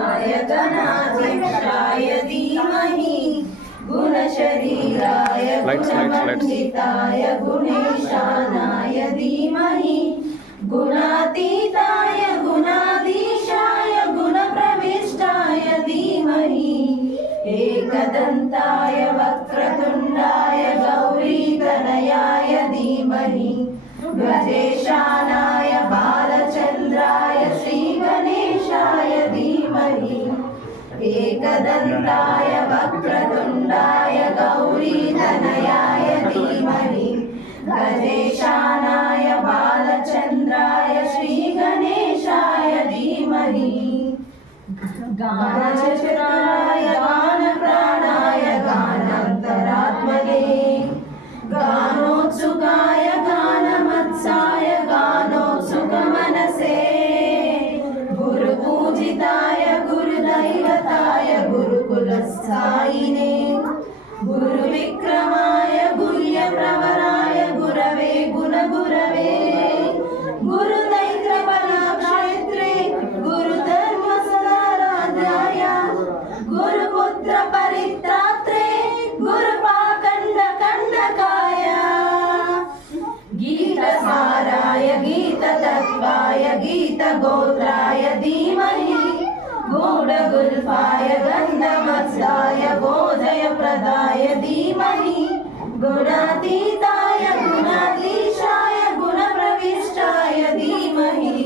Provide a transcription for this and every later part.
गणानाय गणाध्यक्षाय धीमहि गुणशरीराय गुणमण्डिताय गुणेशानाय धीमहि गुणातीताय गुणाधीशाय गुणप्रविष्टाय धीमहि एकदन्ताय वक्रतुण्डाय गौरीतनयाय धीमहि गजेशानाय बालचन्द्राय श्रीगणेशाय धीमहि एकदन्ताय वक्रतुण्डाय गौरीतनयाय धीमहि गजेशानाय बालचन्द्राय श्रीगणेशाय धीमहि गानचतुराय गानप्राणाय गानान्तरात्मने गानोत्सुकाय गानमत्साय गानोत्सुकमनसे गुरुपूजिताय गुरुदैवताय गुरुकुलस्थायिने गुरुविक्रमाय गुह्यप्रवराय गुरवे गुणगुरवे गुरुदैत्रफलक्षेत्रे गुरुधर्मसदाराध्याय गुरुपुत्रपरित्रात्रे गुरुपाखण्डकण्डकाय गीतसाराय गीततत्त्वाय गीतगोत्राय धीमहि गूढगुल्फाय गन्धमत्साय बोधयप्रदाय धीमहि गुणातीताय गुणाधीशाय गुणप्रविष्टाय धीमहि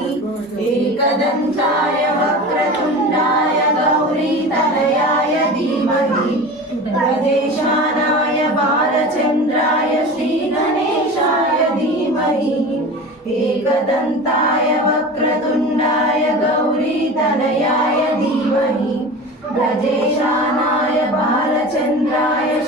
एकदन्ताय वक्रतुण्डाय गौरीतनयाय धीमहि गजेशानाय बालचन्द्राय श्रीगणेशाय धीमहि एकदन्ताय वक्रतुण्डाय गौरीतनयाय धीमहि गजेशानाय बालचन्द्राय